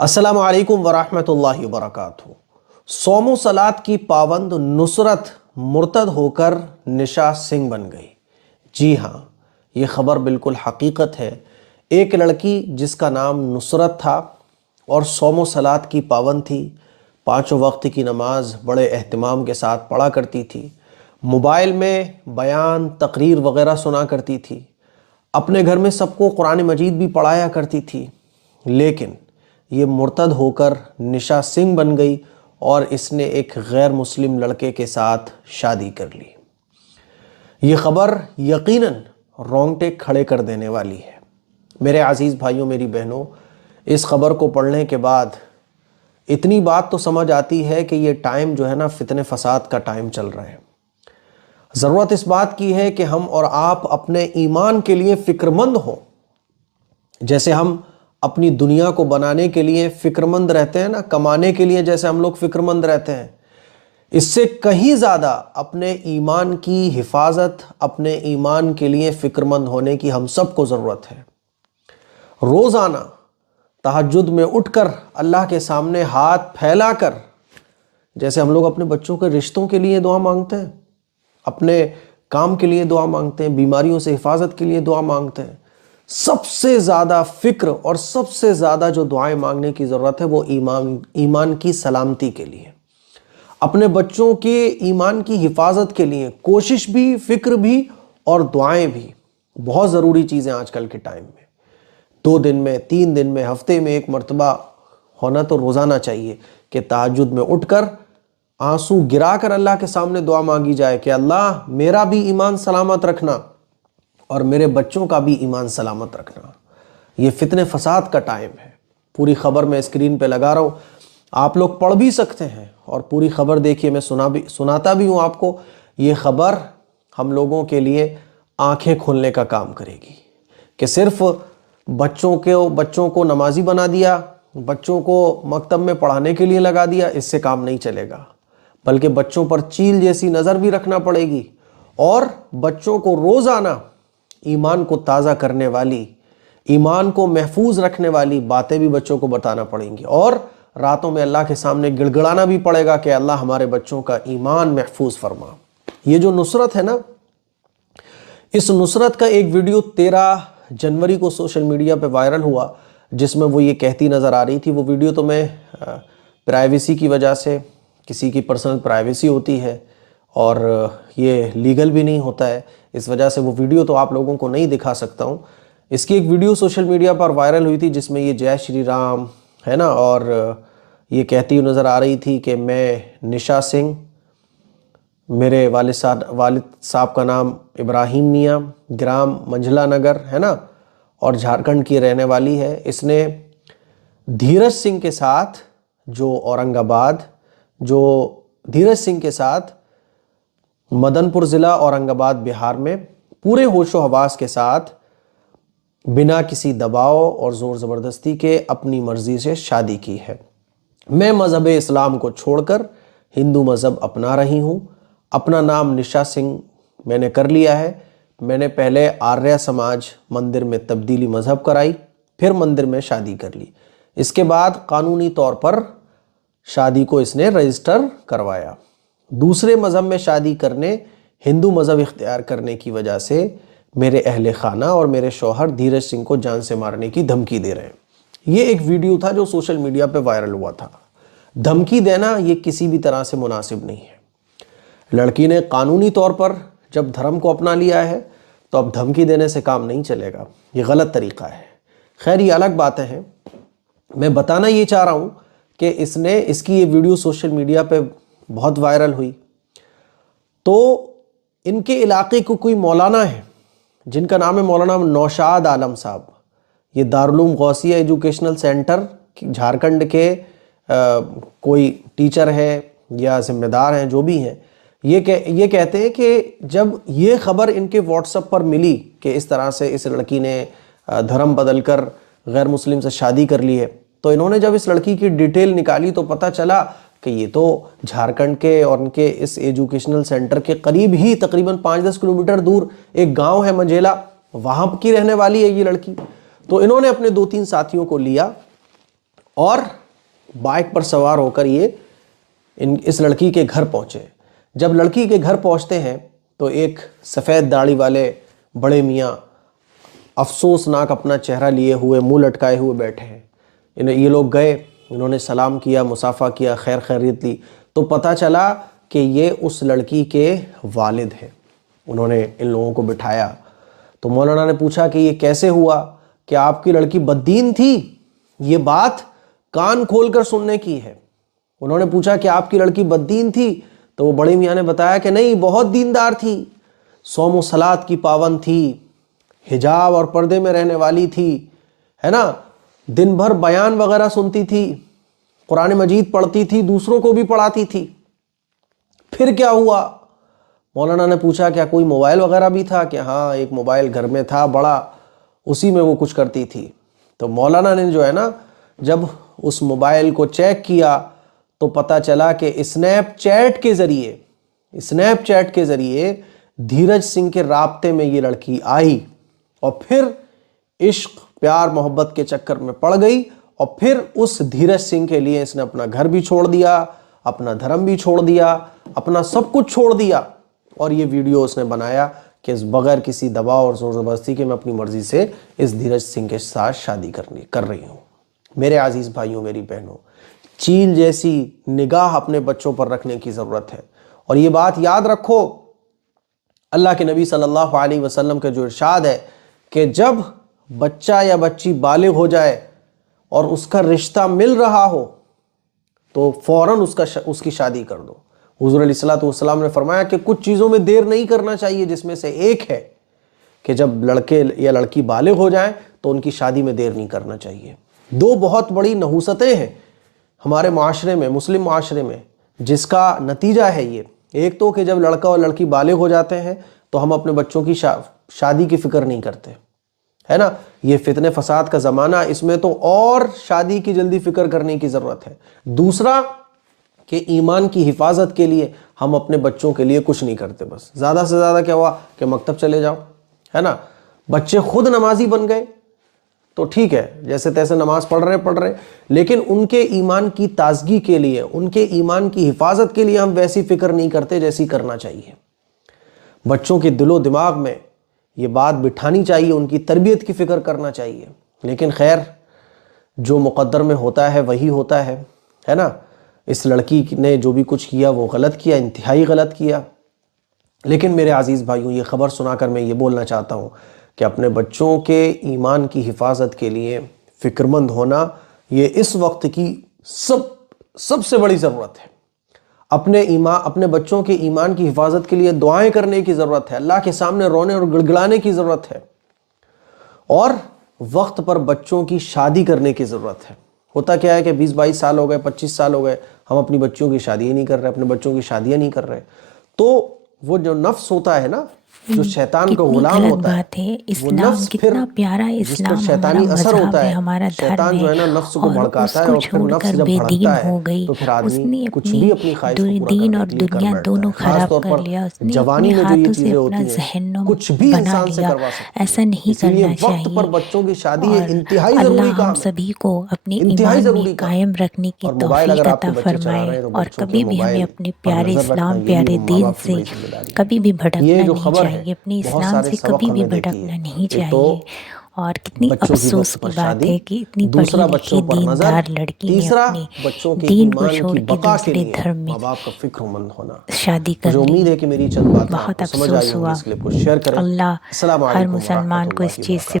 अस्सलामु अलैकुम वरहमतुल्लाहि वबरकातुहू। सौम सलात की पाबंद नुसरत मुर्तद होकर निशा सिंह बन गई। जी हाँ, ये खबर बिल्कुल हकीकत है। एक लड़की जिसका नाम नुसरत था और सौम सलात की पाबंद थी, पाँचों वक्त की नमाज बड़े एहतमाम के साथ पढ़ा करती थी, मोबाइल में बयान तकरीर वगैरह सुना करती थी, अपने घर में सबको कुरान मजीद भी पढ़ाया करती थी। लेकिन ये मुर्तद होकर निशा सिंह बन गई और इसने एक गैर मुस्लिम लड़के के साथ शादी कर ली। ये ख़बर यकीनन रोंगटे खड़े कर देने वाली है। मेरे अजीज़ भाइयों, मेरी बहनों, इस ख़बर को पढ़ने के बाद इतनी बात तो समझ आती है कि ये टाइम जो है ना, फितने फसाद का टाइम चल रहा है। ज़रूरत इस बात की है कि हम और आप अपने ईमान के लिए फ़िक्रमंद हों। जैसे हम अपनी दुनिया को बनाने के लिए फ़िक्रमंद रहते हैं ना, कमाने के लिए जैसे हम लोग फ़िक्रमंद रहते हैं, इससे कहीं ज़्यादा अपने ईमान की हिफाजत, अपने ईमान के लिए फ़िक्रमंद होने की हम सबको ज़रूरत है। रोज़ाना तहज्जुद में उठकर अल्लाह के सामने हाथ फैलाकर, जैसे हम लोग अपने बच्चों के रिश्तों के लिए दुआ मांगते हैं, अपने काम के लिए दुआ मांगते हैं, बीमारियों से हिफाजत के लिए दुआ मांगते हैं, सबसे ज़्यादा फ़िक्र और सबसे ज़्यादा जो दुआएं मांगने की ज़रूरत है वो ईमान की सलामती के लिए, अपने बच्चों के ईमान की हिफाजत के लिए कोशिश भी, फ़िक्र भी और दुआएं भी बहुत ज़रूरी चीज़ें आजकल के टाइम में। 2 दिन में, 3 दिन में, हफ्ते में एक मरतबा होना तो रोज़ाना चाहिए कि तहज्जुद में उठकर आंसू गिराकर अल्लाह के सामने दुआ मांगी जाए कि अल्लाह मेरा भी ईमान सलामत रखना और मेरे बच्चों का भी ईमान सलामत रखना। ये फितने फसाद का टाइम है। पूरी खबर मैं स्क्रीन पे लगा रहा हूँ, आप लोग पढ़ भी सकते हैं और पूरी खबर देखिए, मैं सुनाता भी हूँ आपको। ये खबर हम लोगों के लिए आंखें खोलने का काम करेगी कि सिर्फ बच्चों को नमाजी बना दिया, बच्चों को मकतब में पढ़ाने के लिए लगा दिया, इससे काम नहीं चलेगा, बल्कि बच्चों पर चील जैसी नज़र भी रखना पड़ेगी और बच्चों को रोज़ाना ईमान को ताज़ा करने वाली, ईमान को महफूज रखने वाली बातें भी बच्चों को बताना पड़ेंगी और रातों में अल्लाह के सामने गिड़गिड़ाना भी पड़ेगा कि अल्लाह हमारे बच्चों का ईमान महफूज फरमा। ये जो नुसरत है ना, इस नुसरत का एक वीडियो 13 जनवरी को सोशल मीडिया पे वायरल हुआ, जिसमें वो ये कहती नज़र आ रही थी। वो वीडियो तो मैं प्राइवेसी की वजह से, किसी की पर्सनल प्राइवेसी होती है और ये लीगल भी नहीं होता है, इस वजह से वो वीडियो तो आप लोगों को नहीं दिखा सकता हूँ। इसकी एक वीडियो सोशल मीडिया पर वायरल हुई थी जिसमें ये जय श्री राम है ना, और ये कहती हुई नज़र आ रही थी कि मैं निशा सिंह, मेरे वालिद साहब का नाम इब्राहिम मियाँ, ग्राम मंझला नगर है ना, और झारखंड की रहने वाली है। इसने धीरज सिंह के साथ, धीरज सिंह के साथ मदनपुर ज़िला औरंगाबाद बिहार में पूरे होशो हवास के साथ बिना किसी दबाव और ज़ोर ज़बरदस्ती के अपनी मर्ज़ी से शादी की है। मैं मज़हब इस्लाम को छोड़कर हिंदू मज़हब अपना रही हूँ। अपना नाम निशा सिंह मैंने कर लिया है। मैंने पहले आर्य समाज मंदिर में तब्दीली मज़हब कराई, फिर मंदिर में शादी कर ली। इसके बाद कानूनी तौर पर शादी को इसने रजिस्टर करवाया। दूसरे मज़हब में शादी करने, हिंदू मज़हब इख्तियार करने की वजह से मेरे अहले खाना और मेरे शौहर धीरज सिंह को जान से मारने की धमकी दे रहे हैं। ये एक वीडियो था जो सोशल मीडिया पे वायरल हुआ था। धमकी देना ये किसी भी तरह से मुनासिब नहीं है। लड़की ने कानूनी तौर पर जब धर्म को अपना लिया है तो अब धमकी देने से काम नहीं चलेगा, ये गलत तरीका है। खैर, ये अलग बातें हैं। मैं बताना ये चाह रहा हूँ कि इसकी ये वीडियो सोशल मीडिया पे बहुत वायरल हुई, तो इनके इलाके को कोई मौलाना है जिनका नाम है मौलाना नौशाद आलम साहब। ये दारुल गौसिया एजुकेशनल सेंटर झारखंड के कोई टीचर है या जिम्मेदार हैं, जो भी हैं। ये कहते हैं कि जब ये खबर इनके व्हाट्सएप पर मिली कि इस तरह से इस लड़की ने धर्म बदलकर गैर मुस्लिम से शादी कर ली है, तो इन्होंने जब इस लड़की की डिटेल निकाली तो पता चला कि ये तो झारखंड के और उनके इस एजुकेशनल सेंटर के करीब ही तकरीबन 5-10 किलोमीटर दूर एक गांव है मंझेला, वहाँ की रहने वाली है ये लड़की। तो इन्होंने अपने 2-3 साथियों को लिया اور بائک پر سوار ہو کر یہ اس لڑکی کے گھر پہنچے۔ جب لڑکی کے گھر پہنچتے ہیں تو ایک سفید داڑھی والے بڑے میاں افسوسناک اپنا چہرہ لیے ہوئے، منہ لٹکائے ہوئے بیٹھے ہیں۔ یہ لوگ گئے، انہوں نے سلام کیا، مصافحہ کیا، خیر خیریت لی، تو پتہ چلا کہ یہ اس لڑکی کے والد ہیں۔ انہوں نے ان لوگوں کو بٹھایا تو مولانا نے پوچھا کہ یہ کیسے ہوا، کہ آپ کی لڑکی بددین تھی؟ یہ بات کان کھول کر سننے کی ہے۔ انہوں نے پوچھا کہ آپ کی لڑکی بددین تھی؟ تو وہ بڑے میاں نے بتایا کہ نہیں، بہت دیندار تھی، صوم و صلات کی پابند تھی، حجاب اور پردے میں رہنے والی تھی، ہے نا، دن بھر بیان وغیرہ سنتی تھی، قرآن مجید پڑھتی تھی، دوسروں کو بھی پڑھاتی تھی۔ پھر کیا ہوا؟ مولانا نے پوچھا کیا کوئی موبائل وغیرہ بھی تھا؟ کہ ہاں ایک موبائل گھر میں تھا بڑا، اسی میں وہ کچھ کرتی تھی۔ تو مولانا نے جو ہے نا جب اس موبائل کو چیک کیا تو پتہ چلا کہ اسنیپ چیٹ کے ذریعے دھیرج سنگھ کے رابطے میں یہ لڑکی آئی، اور پھر عشق پیار محبت کے چکر میں پڑ گئی، اور پھر اس دھیرج سنگھ کے لیے اس نے اپنا گھر بھی چھوڑ دیا، اپنا دھرم بھی چھوڑ دیا، اپنا سب کچھ چھوڑ دیا، اور یہ ویڈیو اس نے بنایا کہ بغیر کسی دباؤ اور زور زبردستی کے میں اپنی مرضی سے اس دھیرج سنگھ کے ساتھ شادی کر رہی ہوں۔ میرے عزیز بھائیوں، میری بہنوں، چیل جیسی نگاہ اپنے بچوں پر رکھنے کی ضرورت ہے۔ اور یہ بات یاد رکھو، اللہ کے نبی صلی اللہ علیہ وسلم کا جو ارشاد ہے کہ جب بچہ یا بچی بالغ ہو جائے اور اس کا رشتہ مل رہا ہو تو فوراً اس کی شادی کر دو۔ حضور علیہ الصلوۃ والسلام نے فرمایا کہ کچھ چیزوں میں دیر نہیں کرنا چاہیے، جس میں سے ایک ہے کہ جب لڑکے یا لڑکی بالغ ہو جائیں تو ان کی شادی میں دیر نہیں کرنا چاہیے۔ دو بہت بڑی نحوستیں ہیں ہمارے معاشرے میں، مسلم معاشرے میں، جس کا نتیجہ ہے یہ۔ ایک تو کہ جب لڑکا اور لڑکی بالغ ہو جاتے ہیں تو ہم اپنے بچوں کی شادی کی فکر نہیں کرتے، ہے نا، یہ فتنے فساد کا زمانہ، اس میں تو اور شادی کی جلدی فکر کرنے کی ضرورت ہے۔ دوسرا کہ ایمان کی حفاظت کے لیے ہم اپنے بچوں کے لیے کچھ نہیں کرتے، بس زیادہ سے زیادہ کیا ہوا کہ مکتب چلے جاؤ، ہے نا، بچے خود نمازی بن گئے تو ٹھیک ہے، جیسے تیسے نماز پڑھ رہے، لیکن ان کے ایمان کی تازگی کے لیے، ان کے ایمان کی حفاظت کے لیے ہم ویسی فکر نہیں کرتے جیسی کرنا چاہیے۔ بچوں کے دل و دماغ میں یہ بات بٹھانی چاہیے، ان کی تربیت کی فکر کرنا چاہیے، لیکن خیر جو مقدر میں ہوتا ہے وہی ہوتا ہے نا۔ اس لڑکی نے جو بھی کچھ کیا وہ غلط کیا، انتہائی غلط کیا، لیکن میرے عزیز بھائیوں، یہ خبر سنا کر میں یہ بولنا چاہتا ہوں کہ اپنے بچوں کے ایمان کی حفاظت کے لیے فکر مند ہونا یہ اس وقت کی سب سے بڑی ضرورت ہے۔ اپنے بچوں کے ایمان کی حفاظت کے لیے دعائیں کرنے کی ضرورت ہے، اللہ کے سامنے رونے اور گڑگڑانے کی ضرورت ہے، اور وقت پر بچوں کی شادی کرنے کی ضرورت ہے۔ ہوتا کیا ہے کہ 20-22 سال ہو گئے، 25 سال ہو گئے، ہم اپنی بچیوں کی شادی نہیں کر رہے، اپنے بچوں کی شادیاں نہیں کر رہے، تو وہ جو نفس ہوتا ہے نا، جو شیطان کا غلام ہوتا ہے، وہ نفس پھر جس پر شیطانی اثر ہوتا ہے، شیطان جو ہے نا نفس کو بھڑکاتا ہے، اور پھر نفس جب بھڑکتا ہے تو پھر آدمی کچھ بھی اپنی خواہش کو پورا کرنے کے لیے کر بیٹھتا ہے۔ خاص طور پر جوانی میں جو یہ چیزیں ہوتی ہیں کچھ بھی انسان سے کروا سکتی ہیں، اسی لیے وقت پر بچوں کی شادی یہ انتہائی ضروری کام ہے، سبھی کو اپنے انتہائی ایمان ضروری میں کام۔ قائم رکھنے کی اور موبائل توفیق اگر آپ کے عطا بچے چلا رہے فرمائے، ہیں تو اور بچوں کے کبھی بھی ہمیں موبائل اپنے پر پیارے نظر رکھنا اسلام، یہ بھی پیارے ماں دین باپ کی سے بڑی ذمہ داری ہے۔ کبھی بھی بھٹکنا یہ جو نہیں خبر ہے چاہیے، اپنے بہت اسلام سارے سے سبق کبھی بھی ہمیں دیتی ہے۔ بھٹکنا نہیں ایک تو چاہیے۔ اور کتنی بچوں کی افسوس وقت کی پر بات شادی، ہے کہ اتنی دوسرا پڑھی بچوں لکھی پر نظر، دیندار لڑکی نے تیسرا اپنے بچوں کے دین کو ایمان چھوڑ کی کے بقا کے دوسرے لیے دھرم میں ماں باپ کا فکر مند ہونا۔ شادی کر مجھے لی۔ امید ہے کہ میری چند باتیں آپ بہت کو سمجھ آئی افسوس ہوں گی، ہوا۔ اس لیے کچھ شیئر کریں۔ اللہ السلام ہر علیکم مسلمان ورحمۃ کو اس اللہ چیز سے وبرکاتہ۔